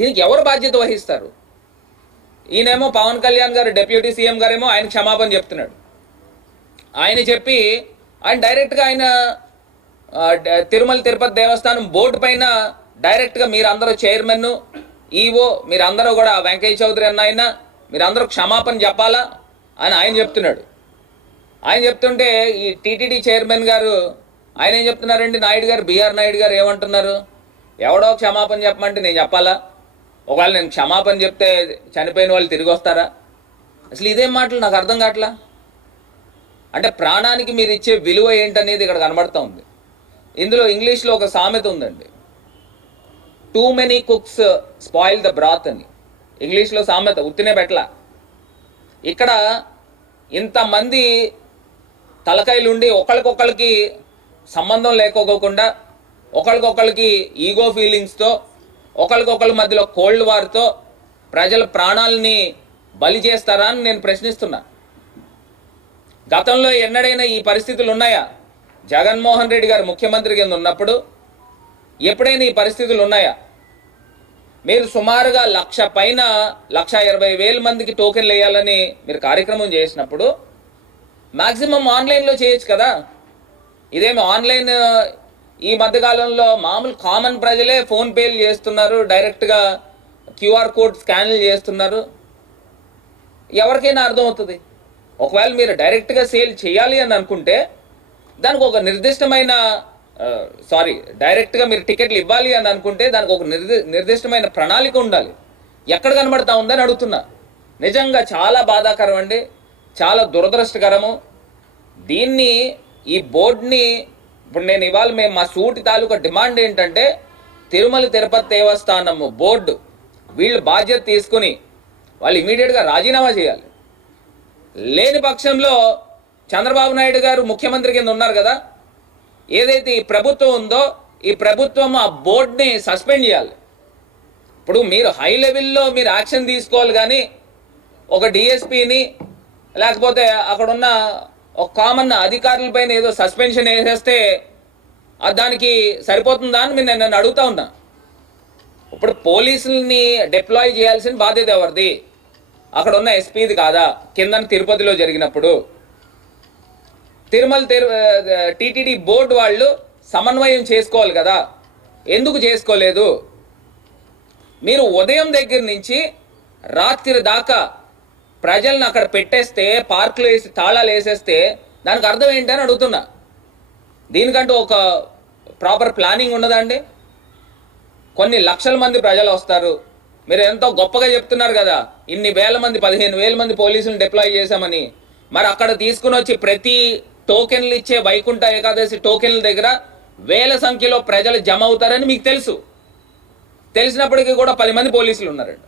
దీనికి ఎవరు బాధ్యత వహిస్తారు? ఈయనేమో పవన్ కళ్యాణ్ గారు డిప్యూటీ సీఎం గారేమో ఆయన క్షమాపణ చెప్తున్నాడు. ఆయన చెప్పి ఆయన డైరెక్ట్గా ఆయన తిరుమల తిరుపతి దేవస్థానం బోర్డు పైన డైరెక్ట్గా మీరందరూ చైర్మన్ ఈవో మీరందరూ కూడా వెంకయ్య చౌదరి అన్న ఆయన మీరందరూ క్షమాపణ చెప్పాలా అని ఆయన చెప్తున్నాడు. ఆయన చెప్తుంటే ఈ టీటీడీ చైర్మన్ గారు ఆయన ఏం చెప్తున్నారండి, నాయుడు గారు బిఆర్ నాయుడు గారు ఏమంటున్నారు, ఎవడో క్షమాపణ చెప్పమంటే నేను చెప్పాలా? ఒకవేళ నేను క్షమాపణ చెప్తే చనిపోయిన వాళ్ళు తిరిగి వస్తారా? అసలు ఇదేం మాటలు నాకు అర్థం కావట్లా. అంటే ప్రాణానికి మీరు ఇచ్చే విలువ ఏంటనేది ఇక్కడ కనబడుతూ ఉంది. ఇందులో ఇంగ్లీష్లో ఒక సామెత ఉందండి, too many cooks spoil the బ్రాత్ అని. ఇంగ్లీష్లో సామెత ఉత్తినే పెట్టలా. ఇక్కడ ఇంతమంది తలకాయలుండి ఒకరికొకరికి సంబంధం లేకోకుండా ఒకరికొకరికి ఈగో ఫీలింగ్స్తో ఒకరికొకరి మధ్యలో కోల్డ్ వార్తో ప్రజల ప్రాణాలని బలి చేస్తారా అని నేను ప్రశ్నిస్తున్నా. గతంలో ఎన్నడైనా ఈ పరిస్థితులు ఉన్నాయా? జగన్మోహన్ రెడ్డి గారు ముఖ్యమంత్రి కింద ఉన్నప్పుడు ఎప్పుడైనా ఈ పరిస్థితులు ఉన్నాయా? మీరు సుమారుగా 1,00,000 పైన 1,20,000 మందికి టోకెన్లు వేయాలని మీరు కార్యక్రమం చేసినప్పుడు మ్యాక్సిమం ఆన్లైన్లో చేయొచ్చు కదా. ఇదేమి ఆన్లైన్ ఈ మధ్యకాలంలో మామూలు కామన్ ప్రజలే ఫోన్పేలు చేస్తున్నారు, డైరెక్ట్గా క్యూఆర్ కోడ్ స్కాన్లు చేస్తున్నారు. ఎవరికైనా అర్థమవుతుంది. ఒకవేళ మీరు డైరెక్ట్గా సేల్ చేయాలి అని అనుకుంటే దానికి ఒక నిర్దిష్టమైన డైరెక్ట్గా మీరు టికెట్లు ఇవ్వాలి అని అనుకుంటే దానికి ఒక నిర్దిష్టమైన ప్రణాళిక ఉండాలి. ఎక్కడ కనబడతా ఉందని అడుగుతున్నా. నిజంగా చాలా బాధాకరం అండి, చాలా దురదృష్టకరము. దీన్ని ఈ బోర్డుని ఇప్పుడు నేను ఇవాళ మేము మా సూటి తాలూకా డిమాండ్ ఏంటంటే తిరుమల తిరుపతి దేవస్థానము బోర్డు వీళ్ళు బాధ్యత తీసుకుని వాళ్ళు ఇమీడియట్గా రాజీనామా చేయాలి. లేని పక్షంలో చంద్రబాబు నాయుడు గారు ముఖ్యమంత్రి కింద ఉన్నారు కదా, ఏదైతే ఈ ప్రభుత్వం ఉందో ఈ ప్రభుత్వం ఆ బోర్డుని సస్పెండ్ చేయాలి. ఇప్పుడు మీరు హై లెవెల్లో మీరు యాక్షన్ తీసుకోవాలి, కానీ ఒక డిఎస్పీని లేకపోతే అక్కడున్న ఒక కామన్ అధికారులపైన ఏదో సస్పెన్షన్ వేసేస్తే దానికి సరిపోతుందా అని నేను నన్ను అడుగుతా ఉన్నా. ఇప్పుడు పోలీసుల్ని డిప్లాయ్ చేయాల్సిన బాధ్యత ఎవరిది? అక్కడ ఉన్న ఎస్పీది కాదా? కింద తిరుపతిలో జరిగినప్పుడు తిరుమల టీటీడీ బోర్డు వాళ్ళు సమన్వయం చేసుకోవాలి కదా, ఎందుకు చేసుకోలేదు? మీరు ఉదయం దగ్గర నుంచి రాత్రి దాకా ప్రజల్ని అక్కడ పెట్టేస్తే పార్కులు వేసి తాళాలు వేసేస్తే దానికి అర్థం ఏంటని అడుగుతున్నా. దీనికంటూ ఒక ప్రాపర్ ప్లానింగ్ ఉండదండి. కొన్ని లక్షల మంది ప్రజలు వస్తారు, మీరు ఎంతో గొప్పగా చెప్తున్నారు కదా, ఇన్ని వేల మంది 15,000 మంది పోలీసులను డిప్లాయ్ చేశామని. మరి అక్కడ తీసుకుని వచ్చి ప్రతి టోకెన్లు ఇచ్చే వైకుంఠ ఏకాదశి టోకెన్ల దగ్గర వేల సంఖ్యలో ప్రజలు జమ అవుతారని మీకు తెలుసు. తెలిసినప్పటికీ కూడా 10 మంది పోలీసులు ఉన్నారండి.